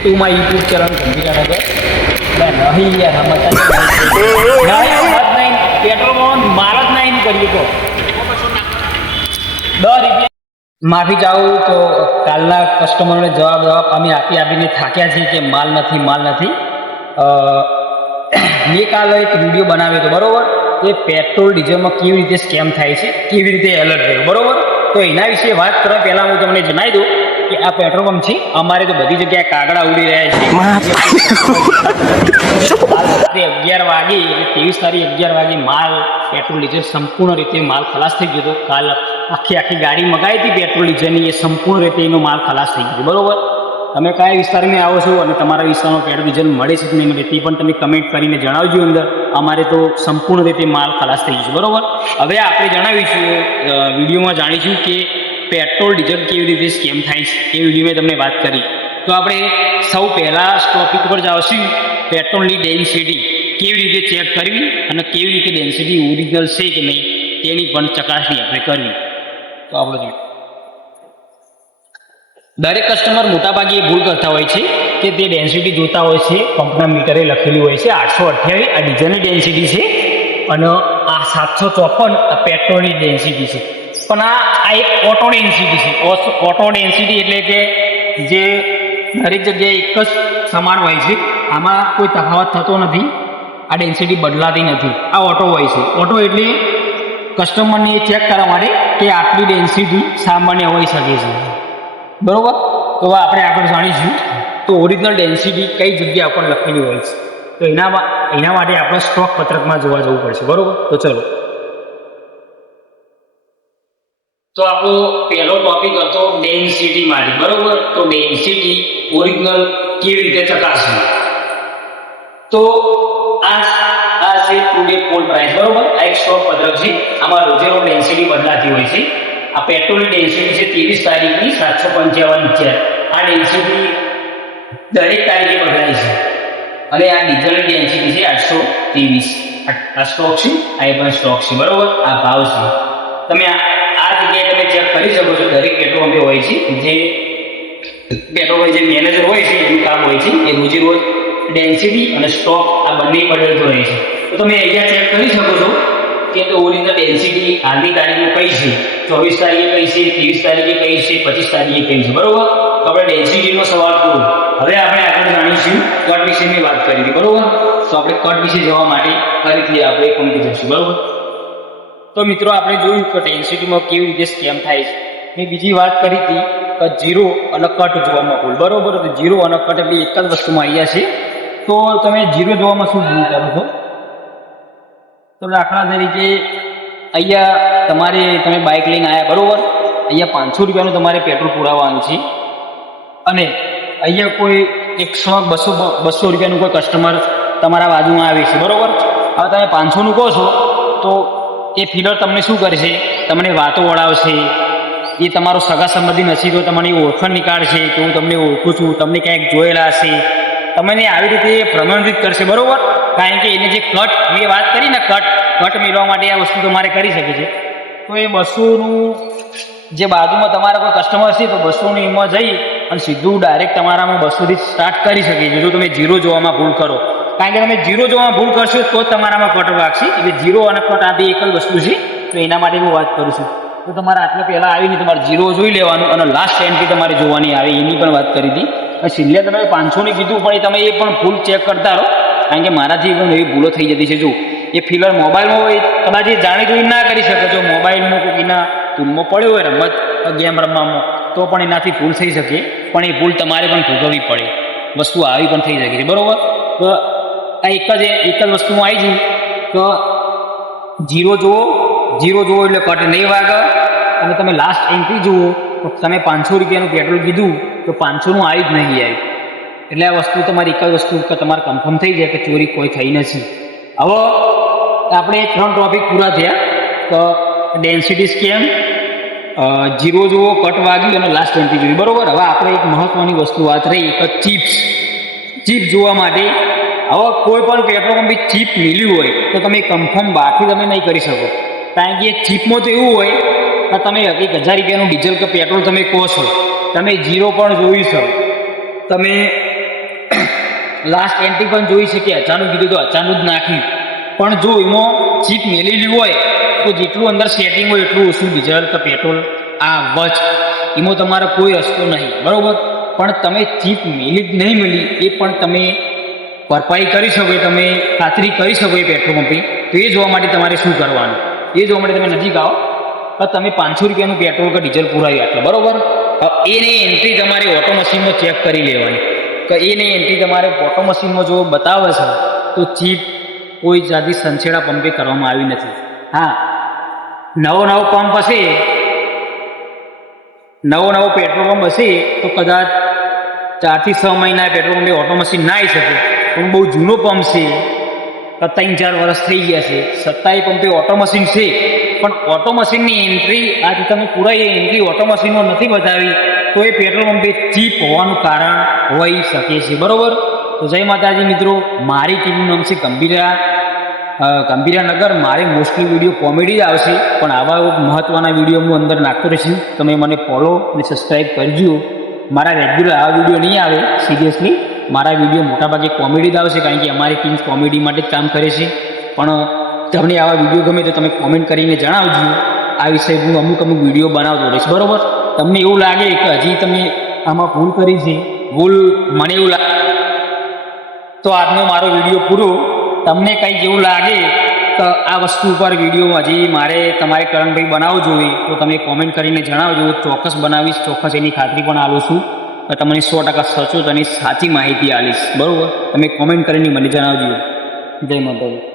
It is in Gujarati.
તું માય યુટ્યુબ ચેનલ ગંભીરાનગર નહીં યાર હમણાં નહીં પેટ્રોલ માર જ નહીં કરીએ તો 10 રૂપિયા માફી ચાહું તો કાલના કસ્ટમરોને જવાબ અમે આપીને થાક્યા છીએ કે માલ નથી મેં કાલ એક વિડીયો બનાવ્યો હતો બરોબર એ પેટ્રોલ ડીઝલમાં કેવી રીતે સ્કેમ થાય છે કેવી રીતે એલર્ટ થયો બરોબર તો એના વિશે વાત કરવા પહેલાં હું તમને જણાવી દઉં કે આ પેટ્રોલ પંપ છે અમારે તો બધી જગ્યાએ કાગડા ઉડી રહ્યા છે 11 વાગે 23 તારીખ 11 વાગે માલ પેટ્રોલ ડીઝલ સંપૂર્ણ રીતે માલ ખલાસ થઈ ગયો હતો કાલ આખી ગાડી મગાવી હતી પેટ્રોલ ડીઝલની એ સંપૂર્ણ રીતે એનો માલ ખલાસ થઈ ગયો બરોબર તમે કયા વિસ્તારમાં આવો છો અને તમારા વિસ્તારમાં પેટ્રોલ ડીઝલ મળે છે કે નહીં મળે તે પણ તમે કમેન્ટ કરીને જણાવજો અંદર અમારે તો સંપૂર્ણ રીતે માલ ખલાસ થઈ ગયો છે બરોબર હવે આપણે જણાવીશું વિડીયોમાં જાણીશું કે પેટ્રોલ ડીઝલ કેવી રીતે સ્કેમ થાય છે એ વિડીયો મેં તમને વાત કરી તો આપણે સૌ પહેલાં ટોપિક પર જાવશું પેટ્રોલની ડેન્સિટી કેવી રીતે ચેક કરવી અને કેવી રીતે ડેન્સિટી ઓરિજિનલ છે કે નહીં તેની પણ ચકાસણી આપણે કરવી તો આપણે દરેક કસ્ટમર મોટાભાગે એ ભૂલ કરતા હોય છે કે તે ડેન્સિટી જોતા હોય છે પંપના મીટરે લખેલી હોય છે 828 આ ડીઝલની ડેન્સિટી છે અને આ 754 આ પેટ્રોલની ડેન્સિટી છે પણ આ એક ઓટો ડેન્સિટી છે ઓટો ડેન્સિટી એટલે કે જે દરેક જગ્યાએ એક જ સમાન હોય છે આમાં કોઈ તફાવત થતો નથી આ ડેન્સિટી બદલાતી નથી આ ઓટો હોય છે ઓટો એટલે કસ્ટમરને એ ચેક કરવા માટે કે આટલી ડેન્સિટી સામાન્ય હોઈ શકે છે બરોબર તો આપણે આગળ જાણીશું તો ઓરિજિનલ ડેન્સિટી કઈ જગ્યા ઉપર લખેલી હોય છે તો એના માટે આપણે સ્ટોક પત્રકમાં જોવા જવું પડશે બરોબર તો ચલો તો આપણો પહેલો ટોપિક હતો ડેન્સિટી માટે બરોબર તો ડેન્સિટી ઓરિજિનલ કેવી રીતે ચકાસવી તો આ છે ટુડે કોલ પ્રાઇસ બરોબર આ એક સ્ટોક પત્રક છે આમાં રોજે રોજ ડેન્સિટી બદલાતી હોય છે આ પેટ્રોલની ડેન્સિટી છે 23 તારીખની 755 છે આ ડેન્સિટી દરેક તારીખે બદલાય છે અને આ ડીઝલની ડેન્સિટી છે 823 આ સ્ટોક છે આ પણ સ્ટોક છે બરોબર આ ભાવ છે તમે આ જગ્યાએ તમે ચેક કરી શકો છો દરેક પેટ્રોલ પંપે હોય છે જે પેટ્રોલ જે મેનેજર હોય છે એનું કામ હોય છે એ રોજે રોજ ડેન્સિટી અને સ્ટોક આ બંને બદલતો રહે છે તો તમે અહીંયા ચેક કરી શકો છો કે તો ઓરિજિનલ ડેન્સિટી હાલની તારીખમાં કઈ છે 24 તારીખે કઈ છે 23 તારીખે કઈ છે 25 તારીખે કઈ છે બરોબર તો આપણે ડેન્સિટીનો સવાલ પૂરો હવે આપણે આગળ જાણીશું કટ વિશેની વાત કરી હતી બરોબર તો આપણે કટ વિશે જવા માટે ફરીથી આપણે પંક્તિ જઈશું બરોબર તો મિત્રો આપણે જોયું કે ડેન્સિટીમાં કેવી રીતે સ્કેમ થાય છે મેં બીજી વાત કરી હતી કે જીરો અને કટ જોવામાં ભૂલ બરોબર તો જીરો અને કટ એટલે એક જ વસ્તુમાં આવ્યા છે તો તમે જીરો જોવામાં શું ભૂલ કરો છો તો દાખલા તરીકે અહીંયા તમે બાઇક લઈને આવ્યા બરોબર અહીંયા 500 રૂપિયાનું તમારે પેટ્રોલ પુરાવવાનું છે અને અહીંયા કોઈ 100-200 રૂપિયાનું કોઈ કસ્ટમર તમારા બાજુમાં આવે છે બરોબર હવે તમે 500નું કહો છો તો એ ફીલર તમને શું કરશે તમને વાતો વળાવશે એ તમારો સગા સંબંધી નથી તો તમને ઓળખાણ નીકાળશે કે હું તમને ઓળખું છું તમને ક્યાંક જોયેલા હશે તમને આવી રીતે પ્રમાણિત કરશે બરોબર કારણ કે એને જે કટ મેં વાત કરી ને કટ મેળવવા માટે આ વસ્તુ તમારે કરી શકે છે તો એ 200નું જે બાજુમાં તમારા કોઈ કસ્ટમર છે તો 200ની એમાં જઈ અને સીધું ડાયરેક્ટ તમારામાં 200થી સ્ટાર્ટ કરી શકે છે જો તમે જીરો જોવામાં ભૂલ કરો કારણ કે તમે જીરો જોવામાં ભૂલ કરશો તો જ તમારામાં કટ વાગશે એટલે જીરો અને કટ આ બે એક જ વસ્તુ છે તો એના માટે હું વાત કરું છું તો તમારે આટલે પહેલાં આવીને તમારે જીરો જોઈ લેવાનું અને લાસ્ટ એન્ટ્રી તમારે જોવાની આવે એની પણ વાત કરી હતી અને છેલ્લે તમે 500ની કીધું પણ તમે એ પણ ભૂલ ચેક કરતા રહો કારણ કે મારાથી પણ એવી ભૂલો થઈ જતી છે જો એ ફિલર મોબાઈલમાં હોય તમારે જે જાણી જોઈને ના કરી શકે જો મોબાઈલમાં કોઈ એના ધૂનમાં પડ્યો હોય રમત ગેમ રમવામાં તો પણ એનાથી ભૂલ થઈ શકે પણ એ ભૂલ તમારે પણ ભોગવવી પડે વસ્તુ આવી પણ થઈ શકે છે બરોબર તો આ એક જ વસ્તુમાં આવી છે તો જીરો જુઓ એટલે કટ નહીં વાગે અને તમે લાસ્ટ એન્ટ્રી જુઓ તો તમે 500 રૂપિયાનું પેટ્રોલ કીધું તો 500નું આવી જ નહીં આવ્યું એટલે આ વસ્તુ તમારી એક જ વસ્તુ કે તમારે કન્ફર્મ થઈ જાય કે ચોરી કોઈ થઈ નથી હવે આપણે 3 ટોપિક પૂરા થયા તો ડેન્સિટી સ્કેમ જીરો જુઓ કટ વાગી અને લાસ્ટ એન્ટ્રી જોઈ બરોબર હવે આપણે એક મહત્વની વસ્તુ વાત રહી કે ચીપ જોવા માટે હવે કોઈ પણ પેટ્રોલ પંપે ચીપ મિલ્યું હોય તો તમે કન્ફર્મ બહારથી તમે નહીં કરી શકો કારણ કે ચીપમાં તો એવું હોય કે તમે 1000 રૂપિયાનું ડીઝલ કે પેટ્રોલ તમે કહો છો તમે જીરો પણ જોઈ શકો તમે લાસ્ટ એન્ટ્રી પણ જોઈ છે કે અચાનક કીધું તો અચાનક જ નાખ્યું, પણ જો એમાં ચીપ મેલેલી હોય તો જેટલું અંદર સેટિંગ હોય એટલું ઓછું ડીઝલ કે પેટ્રોલ આ વચ એમાં તમારે કોઈ રસ્તો નહીં, બરાબર. પણ તમે ચીપ મેલી જ નહીં મળી એ પણ તમે ભરપાઈ કરી શકો, તમે ખાતરી કરી શકો એ પેટ્રોલ પંપે. તો એ જોવા માટે તમારે શું કરવાનું, એ જોવા માટે તમે નજીક આવો તો તમે 500 રૂપિયાનું પેટ્રોલ કે ડીઝલ પુરાવ્યું આટલું, બરાબર. એને એન્ટ્રી તમારે ઓટો મશીનમાં ચેક કરી લેવાની કે એને એન્ટ્રી તમારે ઓટો મશીનમાં જો બતાવે છે તો ચીપ કોઈ જાતિ સંછેડા પંપે કરવામાં આવી નથી. હા, નવો પંપ હશે, નવો પેટ્રોલ પંપ હશે તો કદાચ 4 થી 6 મહિના પેટ્રોલ પંપે ઓટો મશીન ના આવી શકે, પણ બહુ જૂનો પંપ છે, 3-4 વર્ષ થઈ ગયા છે, છતાંય પંપે ઓટો મશીન છે, પણ ઓટો મશીનની એન્ટ્રી આજે તમે પૂરાઈ એન્ટ્રી ઓટો મશીનમાં નથી બતાવી તો એ પેટ્રોલ પંપે ચીપ હોવાનું કારણ હોઈ શકે છે, બરાબર. તો જય માતાજી મિત્રો, મારી ટીમનું નામ છે ગંભીરાનગર. મારે મોસ્ટલી વિડીયો કોમેડી જ આવશે, પણ આવા મહત્ત્વના વિડીયો હું અંદર નાખતો રહીશ. તમે મને ફોલો અને સબસ્ક્રાઈબ કરજો. મારા રેગ્યુલર આવા વિડીયો નહીં આવે, સિરિયસલી મારા વિડીયો મોટાભાગે કોમેડી જ આવશે, કારણ કે અમારી ટીમ કોમેડી માટે જ કામ કરે છે. પણ તમને આવા વિડીયો ગમે તો તમે કોમેન્ટ કરીને જણાવજો. આ વિષય હું અમુક વિડીયો બનાવતો રહીશ, બરાબર. તમને એવું લાગે કે હજી તમે આમાં ભૂલ કરી છે, ભૂલ મને એવું લાગે તો આજનો મારો વિડીયો પૂરો. તમને કંઈક એવું લાગે તો આ વસ્તુ ઉપર વિડીયો હજી મારે તમારે કરણભાઈ બનાવવો જોઈએ તો તમે કોમેન્ટ કરીને જણાવજો. ચોક્કસ બનાવીશ, ચોક્કસ એની ખાતરી પણ આલું છું. તમને 100% સચોટ અને સાચી માહિતી આલીશ, બરાબર. તમે કોમેન્ટ કરીને મને જણાવજો. જય માતાજી.